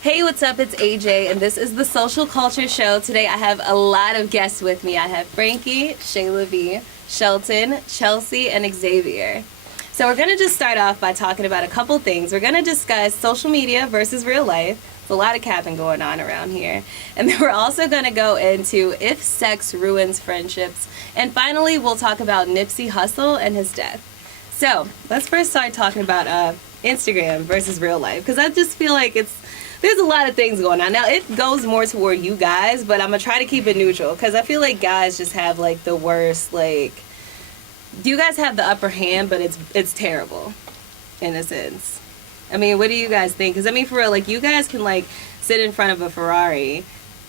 Hey, what's up? It's AJ, and this is the Social Culture Show. Today I have a lot of guests with me. I have Frankie, Shayla V, Shelton, Chelsea, and Xavier. So we're going to just start off by talking about a couple things. We're going to discuss social media versus real life. There's a lot of capping going on around here. And then we're also going to go into if sex ruins friendships. And finally, we'll talk about Nipsey Hussle and his death. So let's first start talking about Instagram versus real life, because I just feel like there's a lot of things going on. Now, it goes more toward you guys, but I'm going to try to keep it neutral, because I feel like guys just have, like, the worst, like... You guys have the upper hand, but it's terrible, in a sense. I mean, what do you guys think? Because, I mean, for real, like, you guys can, like, sit in front of a Ferrari,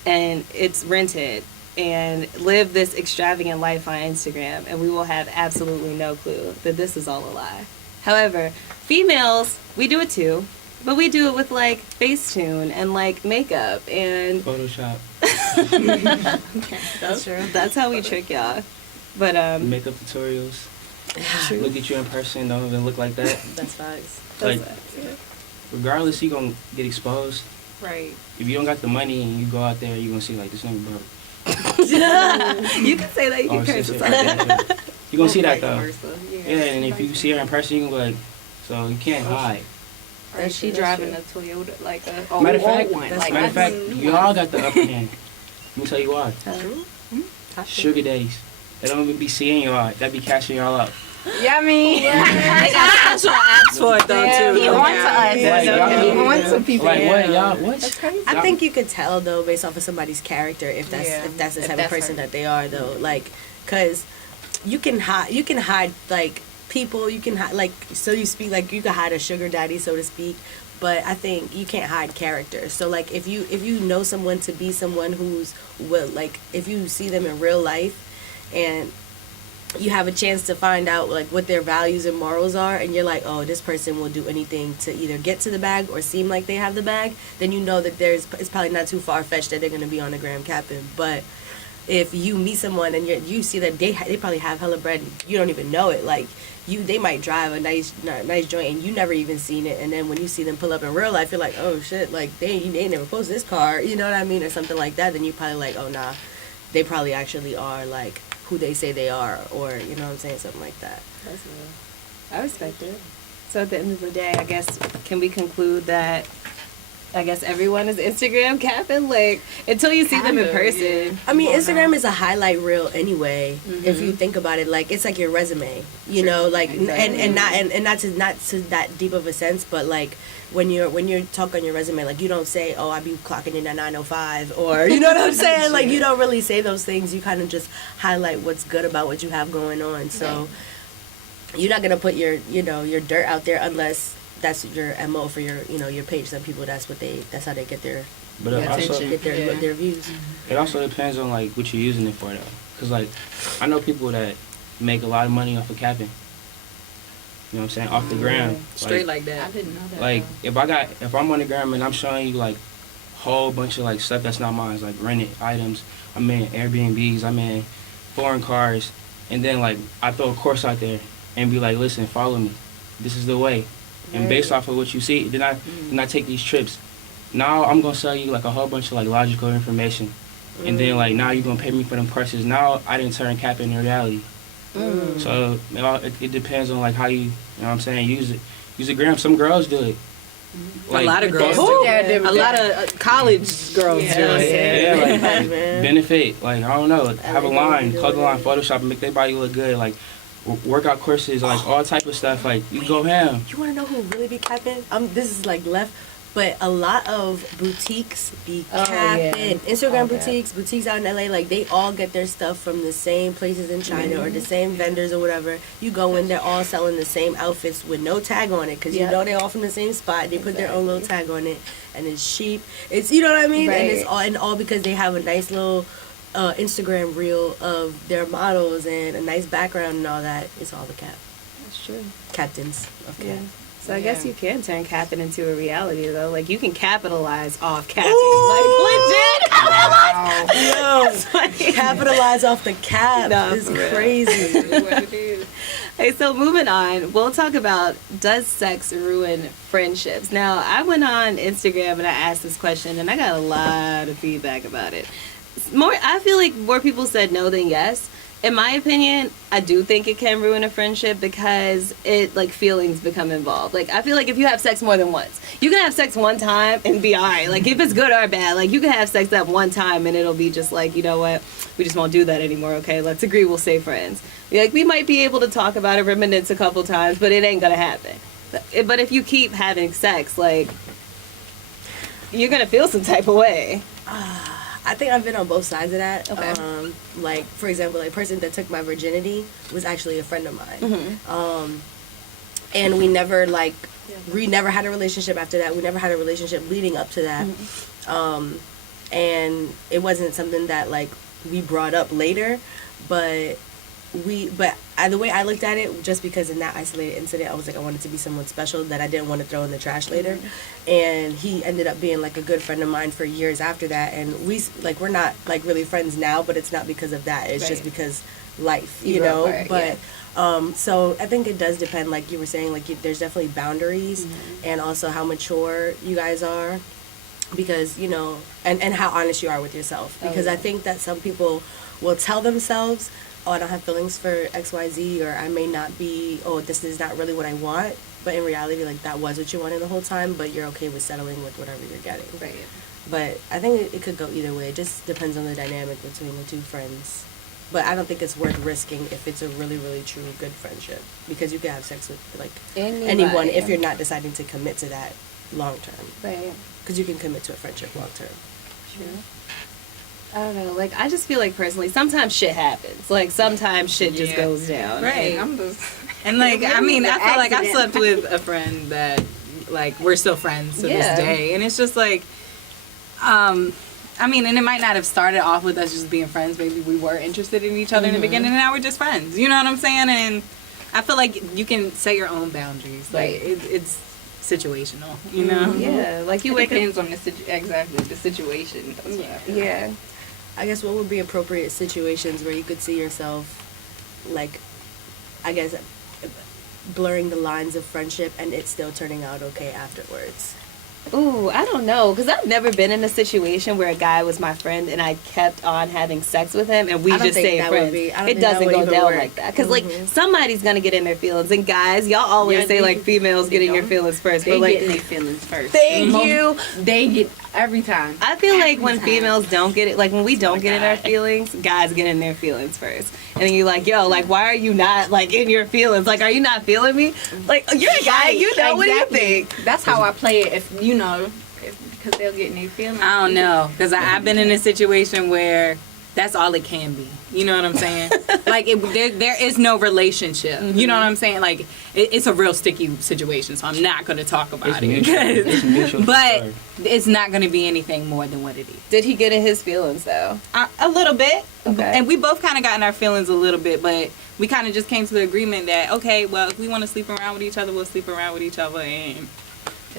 and it's rented, and live this extravagant life on Instagram, and we will have absolutely no clue that this is all a lie. However, females, we do it too. But we do it with, like, Facetune and, like, makeup and... Photoshop. That's true. That's how we trick y'all. But, Makeup tutorials. Look at you in person, don't even look like that. That's facts. Like, regardless, you gonna get exposed. Right. If you don't got the money and you go out there, you gonna see, like, this nigga broke. You can say that, you can curse. You gonna see that, though. Yeah, and if you see her in person, you gonna be like, so you can't hide. Or is she driving a Toyota, like a Matter of fact, one? Like, matter of fact, y'all got the upper hand. Let me tell you why. Sugar daddies. They don't even be seeing y'all. They be cashing y'all out. Yeah, I mean, they got special apps for it though too. He on to us. He on some people. Like what, y'all? What? That's crazy. I think you could tell though based off of somebody's character if that's the type of person that they are though. Like, cause you can hide like people. You can hide like so you speak like you can hide a sugar daddy so to speak. But I think you can't hide character. So like if you know someone to be someone who's like if you see them in real life and you have a chance to find out like what their values and morals are and you're like, oh, this person will do anything to either get to the bag or seem like they have the bag, then you know that it's probably not too far-fetched that they're going to be on the gram capping. But if you meet someone and you see that they probably have hella bread, you don't even know it. Like they might drive a nice joint and you never even seen it, and then when you see them pull up in real life, you're like, oh shit, like they never posted this car, you know what I mean, or something like that. Then you probably like, oh nah, they probably actually are like who they say they are, or you know what I'm saying, something like that. That's real. I respect it. So at the end of the day, I guess, can we conclude that everyone is Instagram capping? Like, until you see them in person. Yeah. I mean, Instagram is a highlight reel anyway. If you think about it, like it's like your resume, you know, like exactly. and not to that deep of a sense, but like when you talk on your resume, like you don't say, oh, I be clocking in at 9:05, or you know what I'm saying? Like you don't really say those things. You kind of just highlight what's good about what you have going on. So you're not gonna put your dirt out there unless that's your MO for your page. Some people that's how they get their attention, get their views. It also depends on like what you're using it for though, because like I know people that make a lot of money off of capping. You know what I'm saying? Off the gram. Straight like that. I didn't know that. Like if I'm on the gram and I'm showing you like a whole bunch of like stuff that's not mine, like rented items, I'm in Airbnbs, I'm in foreign cars, and then like I throw a course out there and be like, listen, follow me. This is the way. And based off of what you see, then I take these trips. Now I'm gonna sell you like a whole bunch of like logical information, and then like now you're gonna pay me for them prices. Now I didn't turn cap into reality. So it depends on like how you know what I'm saying, use it. Use the gram. Some girls do it. Like, a lot of girls. A lot of college girls do it. Yeah, like benefit. Like I don't know. Have a line, clothing line, Photoshop, and make their body look good. Like. Workout courses, like all type of stuff, like you go ham. You want to know who really be capping? This is like left, but a lot of boutiques be capping. Instagram boutiques out in LA, like they all get their stuff from the same places in China or the same vendors or whatever. You go in, they're all selling the same outfits with no tag on it because you know they're all from the same spot. They put their own little tag on it, and it's cheap. It's you know what I mean, and it's all because they have a nice little. Instagram reel of their models and a nice background and all that. It's all the cap. That's true. Captains of cap. Yeah. So I guess you can turn capping into a reality though. Like you can capitalize off capping. Like legit capitalize. Yo, capitalize off the cap. It's crazy. Hey, so moving on, we'll talk about, does sex ruin friendships? Now, I went on Instagram and I asked this question, and I got a lot of feedback about it. I feel like more people said no than yes. In my opinion, I do think it can ruin a friendship because feelings become involved. Like, I feel like if you have sex more than once, you can have sex one time and be alright. Like, if it's good or bad, like, you can have sex that one time and it'll be just like, you know what, we just won't do that anymore, okay? Let's agree we'll stay friends. Like, we might be able to talk about it, reminisce a couple times, but it ain't gonna happen. But if you keep having sex, like, you're gonna feel some type of way. I think I've been on both sides of that. Okay. Like, for example, a person that took my virginity was actually a friend of mine. And we never had a relationship after that. We never had a relationship leading up to that. And it wasn't something that, like, we brought up later, but the way I looked at it, just because in that isolated incident, I was like, I wanted to be someone special that I didn't want to throw in the trash later. And he ended up being like a good friend of mine for years after that. And we're not like really friends now, but it's not because of that. It's just because life, you know. But so I think it does depend, like you were saying, like there's definitely boundaries, and also how mature you guys are, because, you know, and how honest you are with yourself. Because I think that some people will tell themselves, oh, I don't have feelings for XYZ, or I may not be, oh, this is not really what I want. But in reality, like, that was what you wanted the whole time, but you're okay with settling with whatever you're getting. Right. But I think it could go either way. It just depends on the dynamic between the two friends. But I don't think it's worth risking if it's a really, really, truly good friendship. Because you can have sex with, like, anyone if you're not deciding to commit to that long term. Right. Because you can commit to a friendship long term. True. I don't know. Like, I just feel like personally, sometimes shit happens. Like, sometimes shit just goes down. Right. And like, I mean, I feel like I slept with a friend that, like, we're still friends to this day. And it's just like, I mean, and it might not have started off with us just being friends. Maybe we were interested in each other in the beginning, and now we're just friends. You know what I'm saying? And I feel like you can set your own boundaries. Like, it's situational, you know? Yeah. Like, you wake depends on the situation. That's what I feel. Yeah. I guess what would be appropriate situations where you could see yourself, like, I guess, blurring the lines of friendship and it still turning out okay afterwards? Ooh, I don't know, because I've never been in a situation where a guy was my friend and I kept on having sex with him and we just stayed friends. It doesn't go down like that. Because, like, somebody's going to get in their feelings. And guys, y'all always say, like, females get in your feelings first. They but, like, get in their feelings first. Thank you. They get every time. I feel like when females don't get it, like, when we don't get in our feelings, guys get in their feelings first. And then you're like, yo, like, why are you not, like, in your feelings? Like, are you not feeling me? Like, you're a guy, you know, what do you think? That's how I play it, if you know, because they'll get in their feelings. I don't know, because I've been in a situation where that's all it can be. You know what I'm saying? Like, there is no relationship. You know what I'm saying? Like, it's a real sticky situation, so I'm not going to talk about it. It's mutual. But it's not going to be anything more than what it is. Did he get in his feelings, though? A little bit. Okay. And we both kind of got in our feelings a little bit, but we kind of just came to the agreement that, okay, well, if we want to sleep around with each other, we'll sleep around with each other, and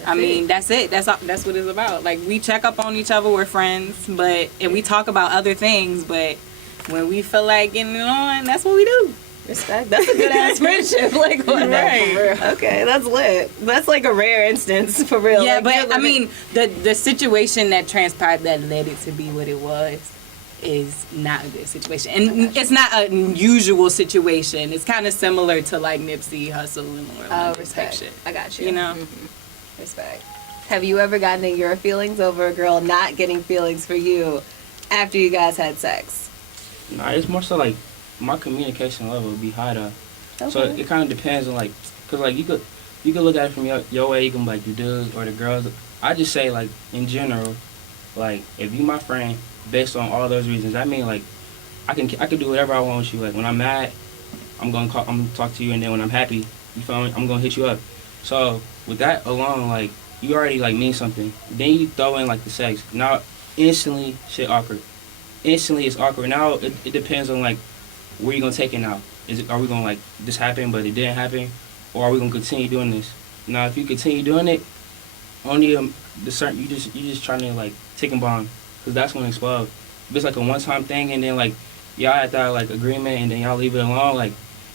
I mean, that's it. That's what it's about. Like, we check up on each other, we're friends, and we talk about other things, but when we feel like getting it on, that's what we do. Respect. That's a good ass friendship. Like, what? Right. Okay, that's lit. That's like a rare instance for real. Yeah, like, but I mean, the situation that transpired that led it to be what it was is not a good situation, and it's not an unusual situation. It's kind of similar to like Nipsey Hussle and Laura type shit. I got you. You know. Respect. Have you ever gotten in your feelings over a girl not getting feelings for you after you guys had sex? Nah, it's more so like my communication level would be high though. Okay. So it kind of depends on like, cause like you could look at it from your way. You can be like the dudes or the girls. I just say like in general, like if you my friend, based on all those reasons, I mean like I can do whatever I want with you. Like when I'm mad, I'm gonna talk to you, and then when I'm happy, you feel me? I'm gonna hit you up. So with that alone, like you already like mean something. Then you throw in like the sex. Now instantly shit awkward. Instantly it's awkward. Now it depends on like where you gonna take it now. Are we gonna like this happen but it didn't happen, or are we gonna continue doing this? Now if you continue doing it, only the certain you just trying to like tick and bomb, because that's when it explodes. If it's like a one time thing and then like y'all had that like agreement and then y'all leave it alone, like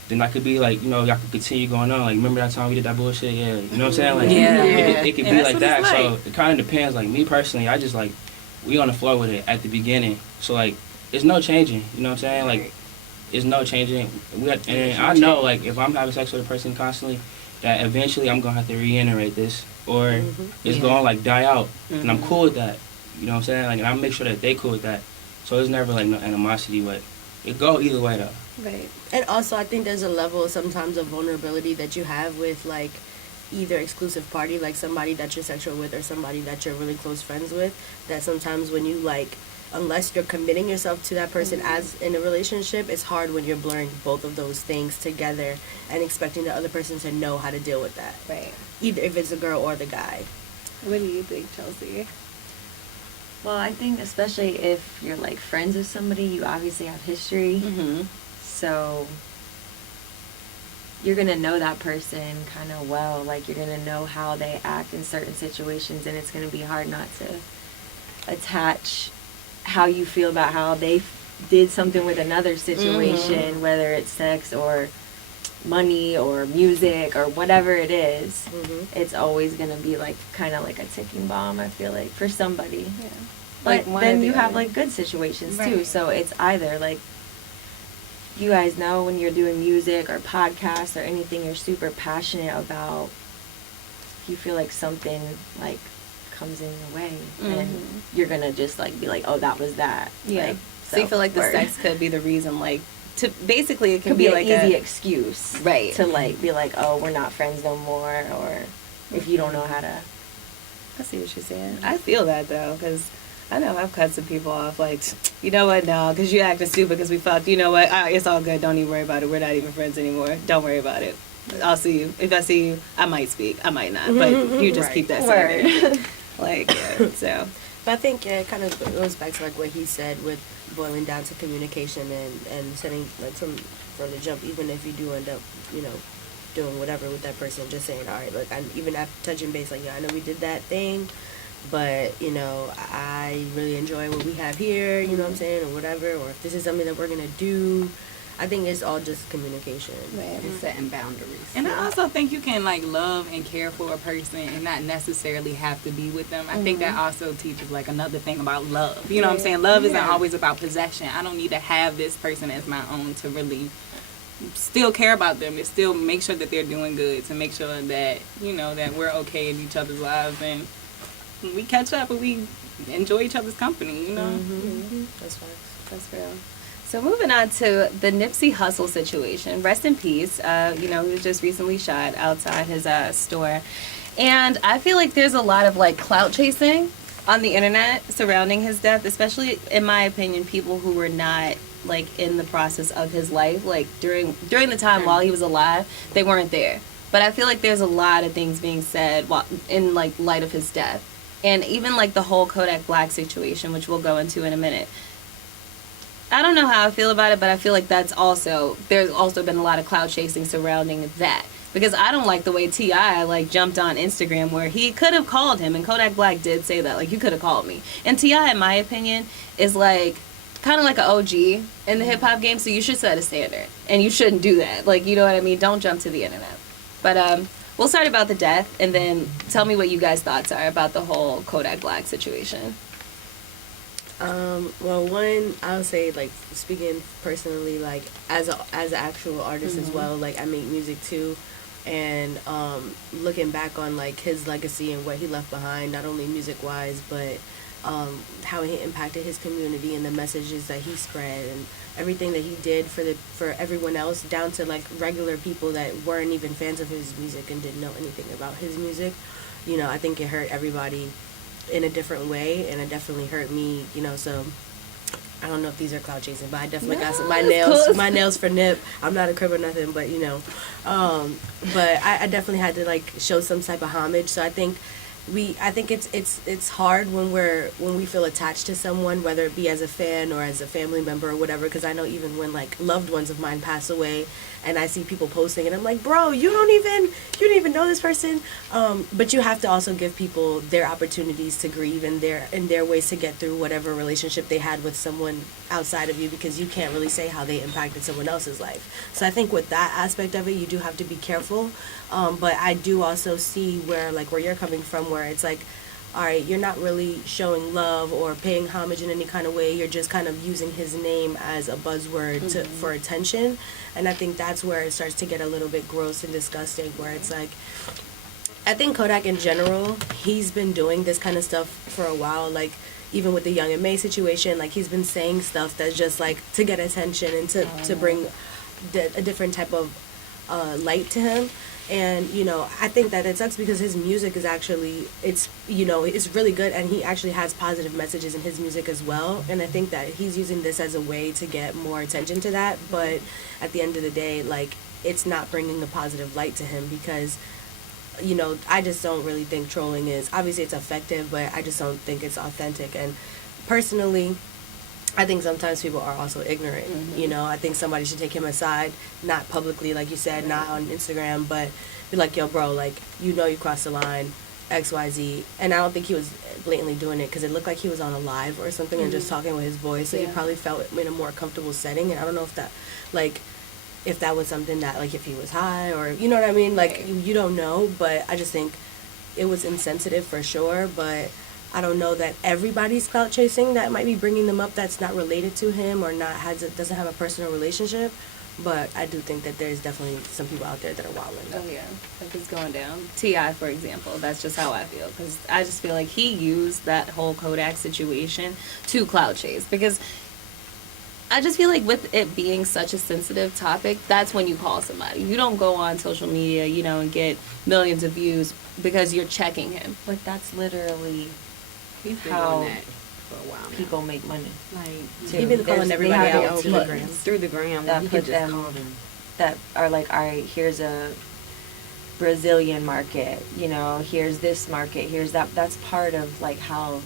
then I could be like, you know, y'all could continue going on. Like, remember that time we did that bullshit? Yeah. You know what I'm saying? Like, Yeah. it could be like that. So it kind of depends. Like, me personally, I just, like, we on the floor with it at the beginning. So, like, it's no changing. You know what I'm saying? Like, it's no changing. And I know, like, if I'm having sex with a person constantly, that eventually I'm going to have to reiterate this. Or it's going to, like, die out. And I'm cool with that. You know what I'm saying? Like, and I make sure that they cool with that. So it's never, like, no animosity, but it go either way, though. Right. And also, I think there's a level sometimes of vulnerability that you have with, like, either exclusive party, like somebody that you're sexual with or somebody that you're really close friends with, that sometimes when you, like, unless you're committing yourself to that person as in a relationship, it's hard when you're blurring both of those things together and expecting the other person to know how to deal with that. Right. Either if it's a girl or the guy. What do you think, Chelsea? Well, I think especially if you're like friends with somebody, you obviously have history. So you're going to know that person kind of well. Like, you're going to know how they act in certain situations, and it's going to be hard not to attach how you feel about how they did something with another situation, whether it's sex or money or music or whatever it is. It's always going to be, like, kind of like a ticking bomb, I feel like, for somebody. Yeah. But Like, then you have, like, good situations, too. So it's either, like, you guys know when you're doing music or podcasts or anything you're super passionate about, you feel like something, like, comes in your way, and you're gonna just, like, be like, oh, that was that. Yeah. Like, So you feel like the word. sex could be the reason, like, to basically it could be be like an easy a excuse, Right. To, like, be like, oh, we're not friends no more, or if you don't know how to. I see what you're saying. I feel that, though, because I know I've cut some people off, like, you know what, no, because you acting stupid because we fucked. You know what, it's all good. Don't even worry about it. We're not even friends anymore. Don't worry about it. I'll see you. If I see you, I might speak. I might not. But you just keep that standard. Like, yeah, so. But I think it kind of goes back to, like, what he said with boiling down to communication and setting, like, from the jump, even if you do end up, you know, doing whatever with that person, just saying, all right, look, even after touching base, like, yeah, I know we did that thing, but, you know, I really enjoy what we have here, you know what I'm saying, or whatever, or if this is something that we're going to do. I think it's all just communication. And setting boundaries. And I also think you can, like, love and care for a person and not necessarily have to be with them. I think that also teaches, like, another thing about love. You know what I'm saying? Love isn't always about possession. I don't need to have this person as my own to really still care about them, to still make sure that they're doing good, to make sure that, you know, that we're okay in each other's lives, and we catch up and we enjoy each other's company, you know? That's facts. That's real. So moving on to the Nipsey Hussle situation. Rest in peace. You know, he was just recently shot outside his store. And I feel like there's a lot of, like, clout chasing on the internet surrounding his death, especially, in my opinion, people who were not, like, in the process of his life. Like, during the time while he was alive, they weren't there. But I feel like there's a lot of things being said in, like, light of his death. And even, like, the whole Kodak Black situation, which we'll go into in a minute. I don't know how I feel about it, but I feel like there's also been a lot of clout chasing surrounding that. Because I don't like the way T.I. like jumped on Instagram, where he could have called him, and Kodak Black did say that, like, you could have called me. And T.I., in my opinion, is like kind of like an OG in the hip hop game, so you should set a standard, and you shouldn't do that. Like, you know what I mean? Don't jump to the internet. But we'll start about the death, and then tell me what you guys' thoughts are about the whole Kodak Black situation. Well, one, I would say, like, speaking personally, like, as an actual artist as well, like, I make music too, and looking back on, like, his legacy and what he left behind, not only music-wise, but how he impacted his community and the messages that he spread and everything that he did for everyone else, down to, like, regular people that weren't even fans of his music and didn't know anything about his music. You know, I think it hurt everybody in a different way, and it definitely hurt me, you know. So I don't know if these are clout chasing, but I definitely got some, my nails for Nip. I'm not a crib or nothing, but, you know, but I definitely had to, like, show some type of homage. So I think it's hard when we feel attached to someone, whether it be as a fan or as a family member or whatever, because I know even when, like, loved ones of mine pass away and I see people posting and I'm like, bro, you didn't even know this person, but you have to also give people their opportunities to grieve and their ways to get through whatever relationship they had with someone outside of you, because you can't really say how they impacted someone else's life. So I think with that aspect of it, you do have to be careful. But I do also see where you're coming from, where it's like, all right, you're not really showing love or paying homage in any kind of way. You're just kind of using his name as a buzzword for attention. And I think that's where it starts to get a little bit gross and disgusting, where it's like, I think Kodak in general, he's been doing this kind of stuff for a while. Like, even with the Young and May situation, like, he's been saying stuff that's just, like, to get attention and to bring a different type of light to him. And, I think that it sucks because his music is actually, it's really good, and he actually has positive messages in his music as well. And I think that he's using this as a way to get more attention to that. But at the end of the day, like, it's not bringing a positive light to him because, I just don't really think trolling is, obviously it's effective, but I just don't think it's authentic. And personally, I think sometimes people are also ignorant. I think somebody should take him aside, not publicly, like you said, not on Instagram, but be like, yo, bro, like, you crossed the line, XYZ. And I don't think he was blatantly doing it because it looked like he was on a live or something and just talking with his voice. So he probably felt in a more comfortable setting. And I don't know if that was something that, like, if he was high or, you know what I mean? Like, you don't know, but I just think it was insensitive for sure, but I don't know that everybody's clout chasing that might be bringing them up that's not related to him or doesn't have a personal relationship. But I do think that there's definitely some people out there that are wilding. Oh yeah, like it's going down. T.I., for example, that's just how I feel, because I just feel like he used that whole Kodak situation to clout chase, because I just feel like with it being such a sensitive topic, that's when you call somebody. You don't go on social media, and get millions of views because you're checking him. Like, that's literally how for a while now. people make money. Like, He's been calling everybody out through the gram. That You put could just them, call them. that are like, all right, here's a Brazilian market, here's this market, here's that. That's part of like how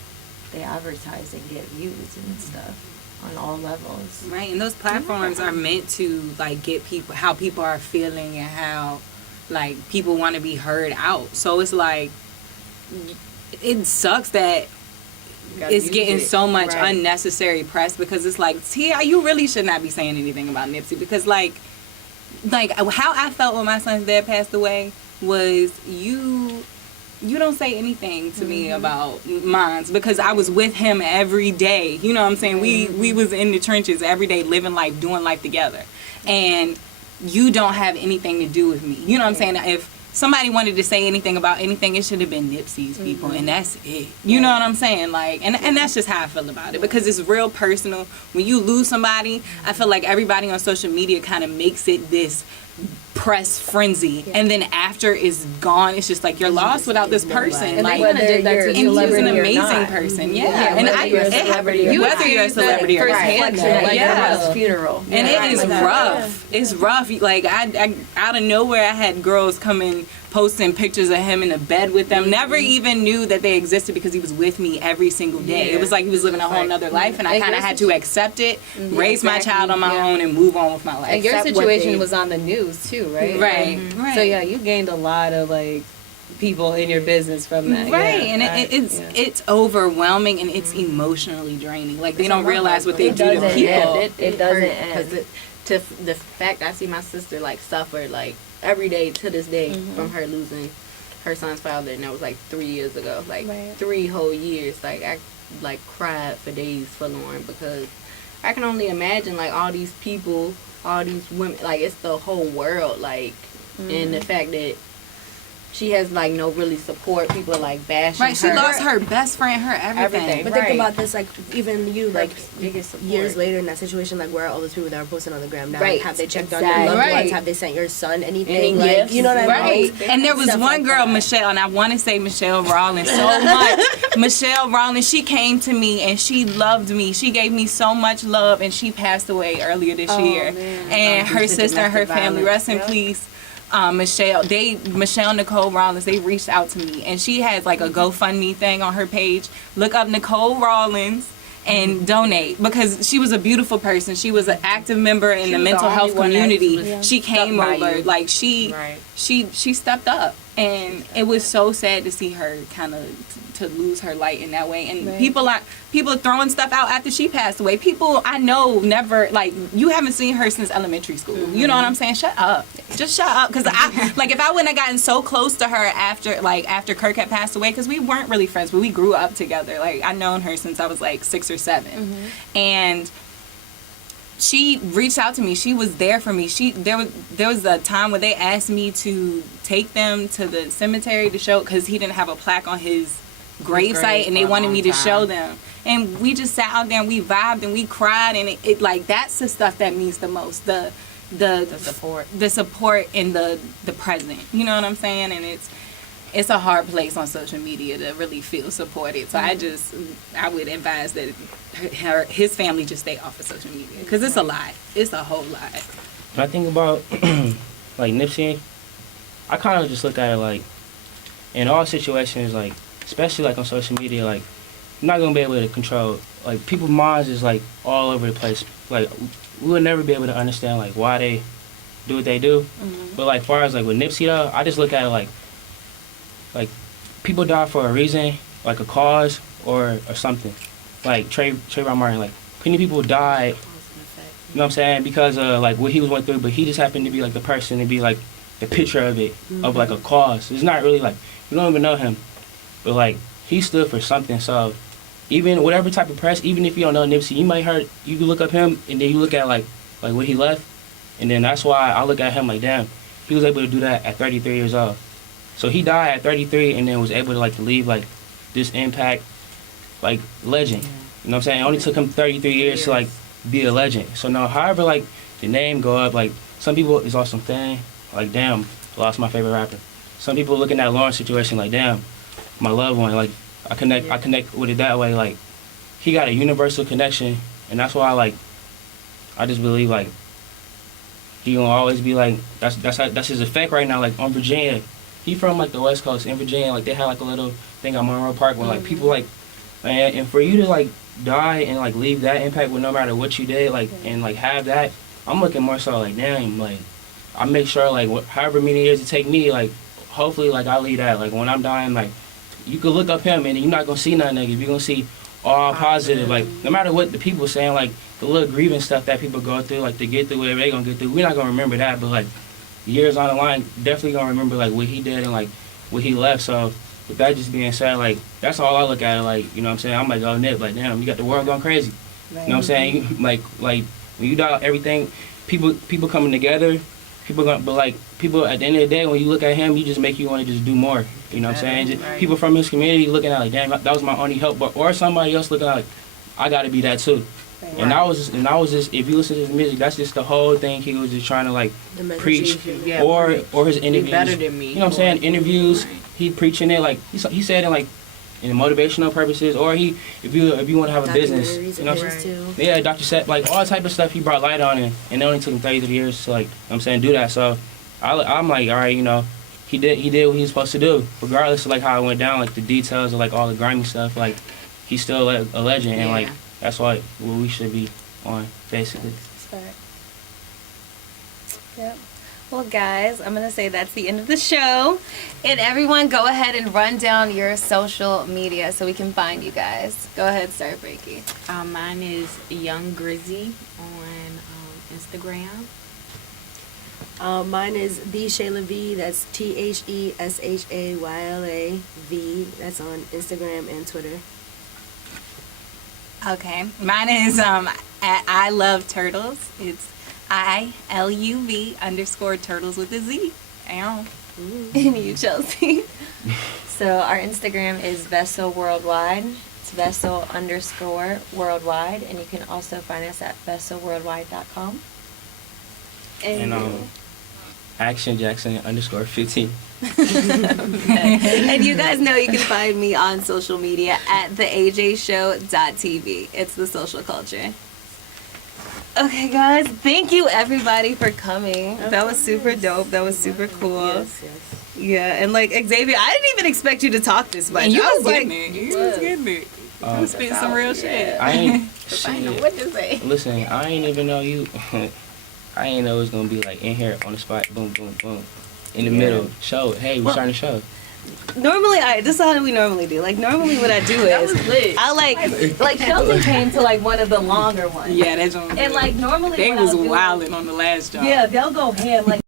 they advertise and get views and stuff on all levels. Right, and those platforms are meant to like get people, how people are feeling and how like people want to be heard out. So it's like, it sucks that it's getting so much unnecessary press, because it's like, T.I., you really should not be saying anything about Nipsey, because like how I felt when my son's dad passed away was you don't say anything to me about mines, because I was with him every day. You know what I'm saying? We was in the trenches every day, living life, doing life together, and you don't have anything to do with me. You know what I'm saying? If somebody wanted to say anything about anything, it should have been Nipsey's people, and that's it. You know what I'm saying? Like, and that's just how I feel about it, because it's real personal. When you lose somebody, I feel like everybody on social media kind of makes it this press frenzy, and then after it's gone, it's just like you're lost without this person. And like, they kinda did that to and he's an celebrity or amazing not. person. Yeah, Yeah, and whether you're a celebrity or whether you're a celebrity or not. firsthand, Like Yeah. your mom's funeral. And it is Like that. rough. It's rough. Like, I out of nowhere, I had girls coming posting pictures of him in the bed with them. Never even knew that they existed, because he was with me every single day. It was like he was living a whole nother life, and I kind of had to accept it, raise my child on my own, and move on with my life. And your Except what situation they- was on the news too, right? Right. Right. So yeah, you gained a lot of like people in your business from that. Right, yeah. and it's overwhelming, and it's emotionally draining. Like, they don't realize what they It do to doesn't people. end. It doesn't because end. to the fact I see my sister like suffer like every day to this day from her losing her son's father, and that was like 3 years ago. Like 3 whole years. Like, I like cried for days forlorn, because I can only imagine like all these people, all these women, like it's the whole world, like, and the fact that she has like no really support. People are like bashing Right, she her. lost her best friend, her everything. But Right. think about this, like, even you, like, biggest support. years later in that situation, like, where are all those people that are posting on the gram now? Right. Have they checked on Exactly. your loved ones? Right. Have they sent your son anything? Any Like, gifts? you know what I mean? Right. And there was Stuff one like girl, that. Michelle, and I want to say Michelle Rawlins so much. Michelle Rawlins, she came to me and she loved me. She gave me so much love, and she passed away earlier this year. And her sister and her family, rest in peace. Michelle Nicole Rawlins, they reached out to me, and she has like a GoFundMe thing on her page. Look up Nicole Rawlins and donate, because she was a beautiful person. She was an active member in the was mental the health only one that community. was She came stuck by over, you. like she stepped up, And it was so sad to see her kind of to lose her light in that way. And people throwing stuff out after she passed away. People I know never, like, you haven't seen her since elementary school. You know what I'm saying? Shut up. Just shut up. Because I, like, if I wouldn't have gotten so close to her after Kirk had passed away, because we weren't really friends, but we grew up together. Like, I've known her since I was like 6 or 7. And she reached out to me. She was there for me. There was a time when they asked me to take them to the cemetery to show, because he didn't have a plaque on his gravesite, and they wanted me to show them. And we just sat out there and we vibed and we cried, and it like, that's the stuff that means the most. The support and the present. You know what I'm saying? And it's a hard place on social media to really feel supported. So I would advise that his family just stay off of social media, because it's a lie. It's a whole lie. When I think about like Nipsey, I kind of just look at it like, in all situations, like, especially like on social media, like, you're not gonna be able to control, like, people's minds is like all over the place. Like, we would never be able to understand like why they do what they do. But like, far as like with Nipsey though, I just look at it like people die for a reason, like a cause or something. Like Trayvon Martin, like, plenty of people died, you know what I'm saying, because of like what he was going through, but he just happened to be like the person to be like the picture of it, of like a cause. It's not really like, you don't even know him, but like, he stood for something. So even whatever type of press, even if you don't know Nipsey, you can look up him, and then you look at like what he left, and then that's why I look at him like, damn, he was able to do that at 33 years old. So he died at 33 and then was able to like to leave like this impact, like, legend. You know what I'm saying? It only took him 33 years to like be a legend. So now, however like the name go up, like, some people is on some thing like, damn, lost my favorite rapper. Some people looking at Lauren's situation like, damn, my loved one. Like, I connect with it that way. Like, he got a universal connection, and that's why like I just believe like he gonna always be like, that's his effect right now. Like, on Virginia, he from like the West Coast. In Virginia, like, they had like a little thing on Monroe Park where like people like, man, and for you to like die and like leave that impact with no matter what you did, like, and like have that, I'm looking more so like, damn, like, I make sure like however many years it take me, like, hopefully like I leave that, like, when I'm dying, like, you could look up him and you're not gonna see nothing negative. You're gonna see all positive. Like, no matter what the people saying, like the little grieving stuff that people go through, like to get through whatever they gonna get through, we're not gonna remember that, but like years on the line, definitely gonna remember like what he did and like what he left. So with that just being said, like, that's all I look at it like, you know what I'm saying? I'm like, oh, Nip, like, damn, you got the world going crazy. Right. You know what I'm saying? Like when you die, everything, people coming together, but like, people at the end of the day, when you look at him, you just make you want to just do more. You know what I'm saying? Just, people from his community looking at like, damn, that was my only help, or somebody else looking at like, I gotta be that too. Right. And I was just, if you listen to his music, that's just the whole thing he was just trying to like preach, or his interviews. Better than me. You know what I'm saying? Interviews, he preaching it like he said it like in motivational purposes, or if you want to have a business, you know what I'm saying? Yeah, Dr. Sepp, like all type of stuff he brought light on it, and it only took him 33 years to, like, you know what I'm saying, do that. So I'm like, all right, you know, he did what he was supposed to do, regardless of like how it went down, like the details of like all the grimy stuff, like he's still a legend, and like that's what we should be on, basically. Yep. Well, guys, I'm going to say that's the end of the show. And everyone, go ahead and run down your social media so we can find you guys. Go ahead, start, Frankie. Mine is Young Grizzy on Instagram. Mine is The Shayla V. That's TheShayla V. That's on Instagram and Twitter. Okay. Mine is at I Love Turtles. It's ILUV_turtles with a Z. Ow. And you, Chelsea? So our Instagram is Vessel Worldwide. It's Vessel_worldwide, and you can also find us at vesselworldwide.com. And Action Jackson _15. And you guys know you can find me on social media at theajshow.tv. It's the social culture. Okay, guys, thank you everybody for coming. That was super dope. That was super cool. Yes. Yeah, and like Xavier, I didn't even expect you to talk this much. And you I was getting it. You was getting it. You spit some real shit. I ain't I know what to say. Listen, I ain't even know you. I ain't know it was gonna be like in here on the spot. Boom, boom, boom. in the middle. Show. Hey, we're starting to show. Normally, this is how we normally do. Like, normally what I do is, I like Shelton came to like one of the longer ones. Yeah, that's on. And like normally they what was I'll do wilding on the last job. Yeah, they'll go ham. Like